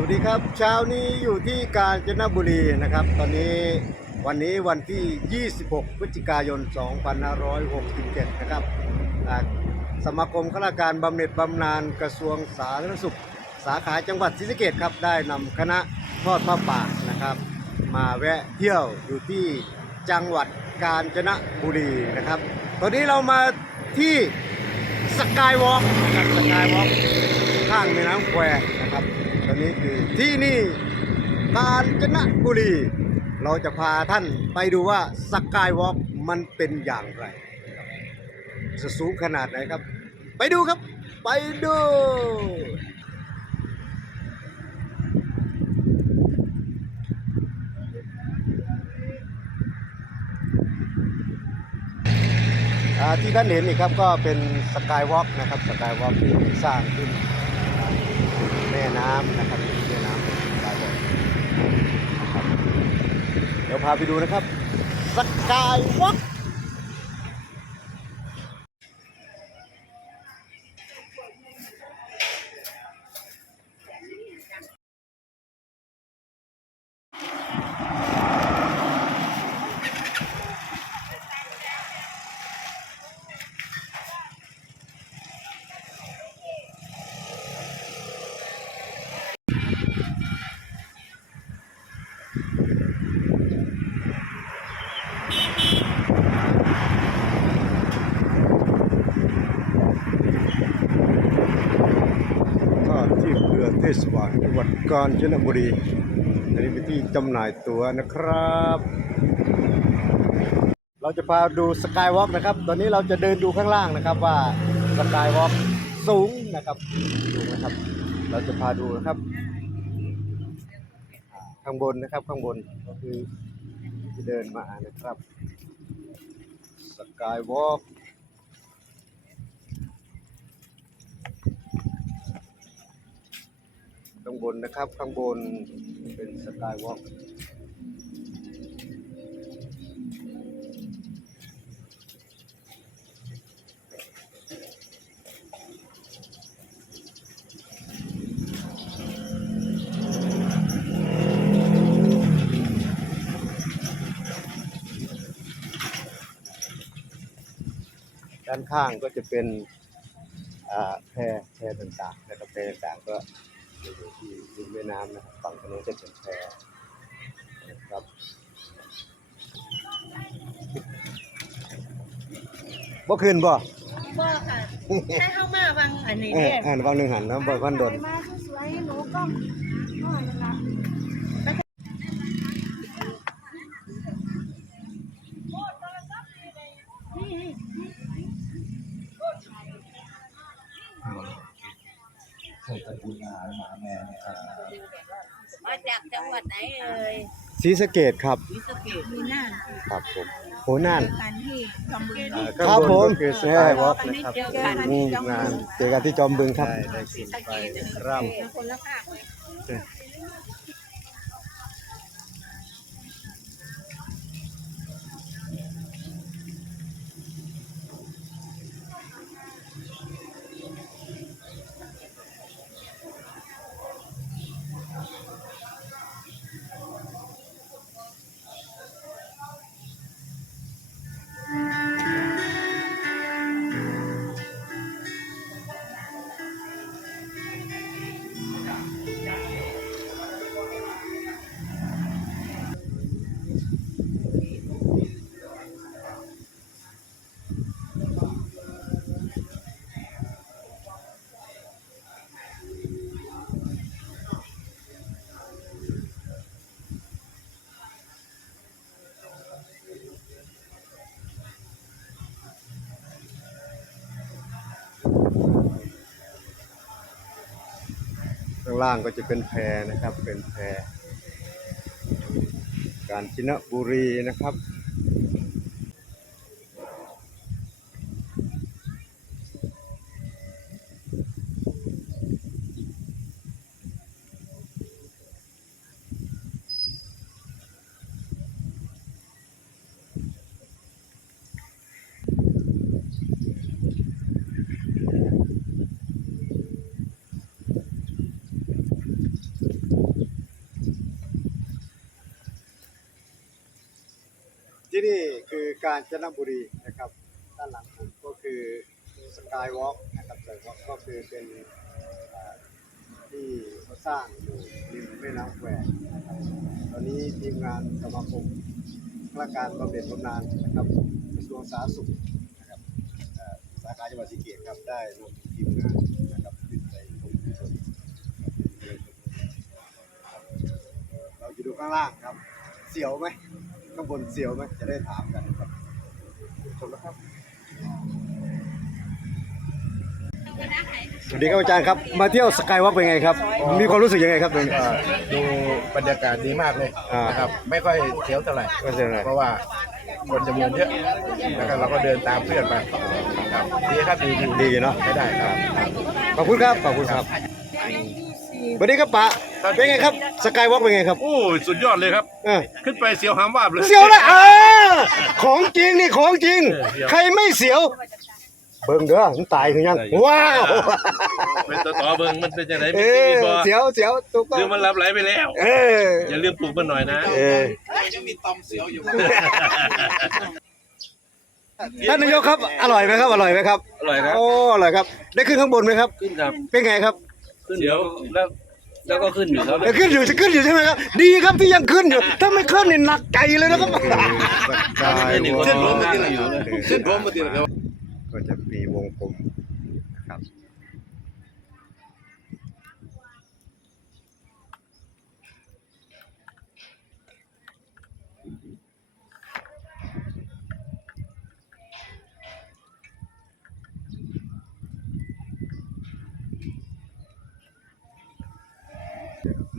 วัสดีครับ เช้านี้อยู่ที่กาญจนบุรีนะครับ ตอนนี้วันนี้วันที่ 26 พฤศจิกายน 2567 นะครับสมาคมข้าราชการบำเหน็จบำนาญกระทรวงสาธารณสุข สาขาจังหวัดศรีสะเกษครับ ได้นำคณะทอดผ้าป่านะครับ มาแวะเที่ยวอยู่ที่จังหวัดกาญจนบุรีนะครับ ตอนนี้เรามาที่สกายวอล์กนะครับสกายวอล์กข้างแม่น้ำแคว นะครับตอนนี้คือที่นี่กาญจนบุรี เราจะพาท่านไปดูว่าสกายวอล์กมันเป็นอย่างไรจะสูงขนาดไหนครับ ไปดูครับ ไปดูที่ท่านเห็นนี่ครับก็เป็นสกายวอล์กนะครับสกายวอล์กที่สร้างขึ้น ม่น้ำนะครับแม่น้ำสกายวอยนะครับเดี๋ยวพาไปดูนะครับสกายวอล์ ทศบาลจังหวัดกาญจนบุรีอันนี้เป็นที่จำหน่ายตั๋วนะครับ เราจะพาดูสกายวอล์กนะครับ ตอนนี้เราจะเดินดูข้างล่างนะครับว่าสกายวอล์กสูงนะครับดูนะครับ เราจะพาดูนะครับ ข้างบนนะครับข้างบนก็คือที่เดินมานะครับสกายวอล์กางบนนะครับ ข้างบนเป็นสกายวอล์กด้านข้างก็จะเป็นอ่าแพแพต่างๆนะครับแพต่างๆก็ อยู่ที่ริมแม่น้ำนะครับฝั่งถนนจะเป็นแพนะครับบ่คืนบ่บ่ค่ะให้เข้ามาบางอันนี้เออเนี่ยอ่านฟังหนึ่งหันนะบ่พันดนมาสวยๆหนูก็ก็ มาจากจังหวัดไหนเอ่ยศรีสะเกดครับวิสเกตมีหน้าครับผมโหน่านการที่จอมบึงอ่าข้างบนก็คือสกายวอล์กอันนะนี้ครับเจอกันนี่งานเจอกันที่จอมบึงครับ ได้ขึ้นไปครับคนละภาค ข้างล่างก็จะเป็นแพนะครับ เป็นแพกาญจนบุรีนะครับ นี่คือกาญจนบุรีนะครับ ด้านหลังผมก็คือสกายวอล์กนะครับสกายวอล์กก็คือเป็นที่เขาสร้างอยู่ริมแม่น้ำแควนะครับตอนนี้ทีมงานสมาคมข้าราชการบำเหน็จบำนาญนะครับกระทรวงสาธารณสุขนะครับสาขาจังหวัดศรีเกตครับได้นำทีมงานนะครับขึ้นไปชมที่สวนเราอยู่ดูข้างล่างครับ เสียวไหม ข้างบนเสียวไหมจะได้ถามกันครับชมนะครับ สวัสดีครับอาจารย์ครับ มาเที่ยวสกายวอล์กเป็นไงครับ มีความรู้สึกยังไงครับตรงนี้ก็ดูบรรยากาศดีมากเลยอ่าน นะครับ ไม่ค่อยเสียวเท่าไหร่ไม่เสียวเท่าไหร่เพราะว่าคนจำนวนเยอะแล้วก็เราก็เดินตามเพื่อนไปครับดีครับดีดีดีเนาะ ไม่ได้ครับ ขอบคุณครับ ขอบคุณครับสวัสดีครับป๋า เป็นไงครับสกายวอล์กเป็นไงครับโอ้ยสุดยอดเลยครับ เออขึ้นไปเสียวหามวาบเลยเสียวนะอ่าของจริงนี่ของจริง ใครไม่เสียว เบิ่งเด้อมันตายคือยังว้าวเป็นต่อต่อเบิ่งมันเป็นยังไงเอมีชีวิตอบ่เสียวเสียวถูกต้อหรืองมันรับไหลไปแล้ว เอออย่าลืมปลูกมันหน่อยนะเออท่านนายกครับอร่อยไหมครับอร่อยไหมครับอร่อยครับโอ้อร่อยครับ ได้ขึ้นข้างบนไหมครับ ขึ้นครับเป็นไงครับ ขึ้นเดี๋ยวแล้ว แล้วก็ขึ้นอยู่ครับเออขึ้นอยู่จะขึ้นอยู่ใช่ไหมครับดีครับที่ยังขึ้นอยู่ ถ้าไม่ขึ้นนี่หนักใจเลยนะครับเส้นผมมันที่ไหนอยู่เส้นผมมาติดแล้วก็จะมีวงกลม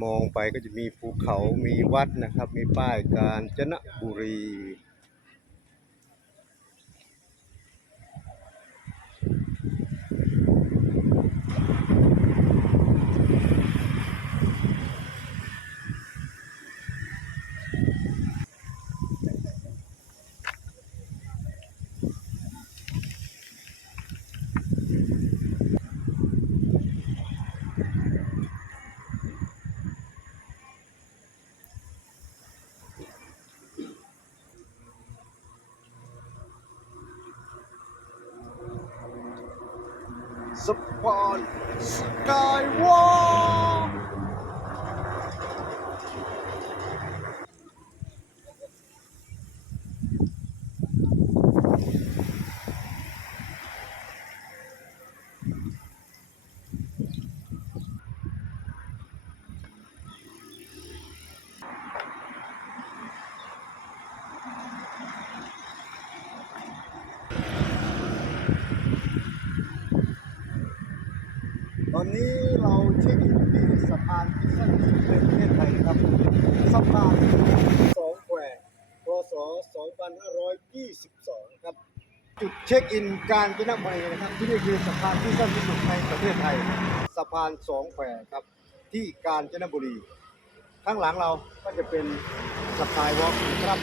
มองไปก็จะมีภูเขามีวัดนะครับ มีป้ายการจนบุรี สปอนสกายวอล์ก ตอนนี้เราเช็คอินที่สะพานที่สั้นที่สุดในประเทศไทยครับสะพานสองแควพศ2522 ครับ จุดเช็คอินการจนบุรีนะครับ ที่นี่คือสะพานที่สั้นที่สุดในประเทศไทย สะพานสองแควครับ ที่กาญจนบุรี ข้างหลังเราก็จะเป็นสกายวอล์กครับ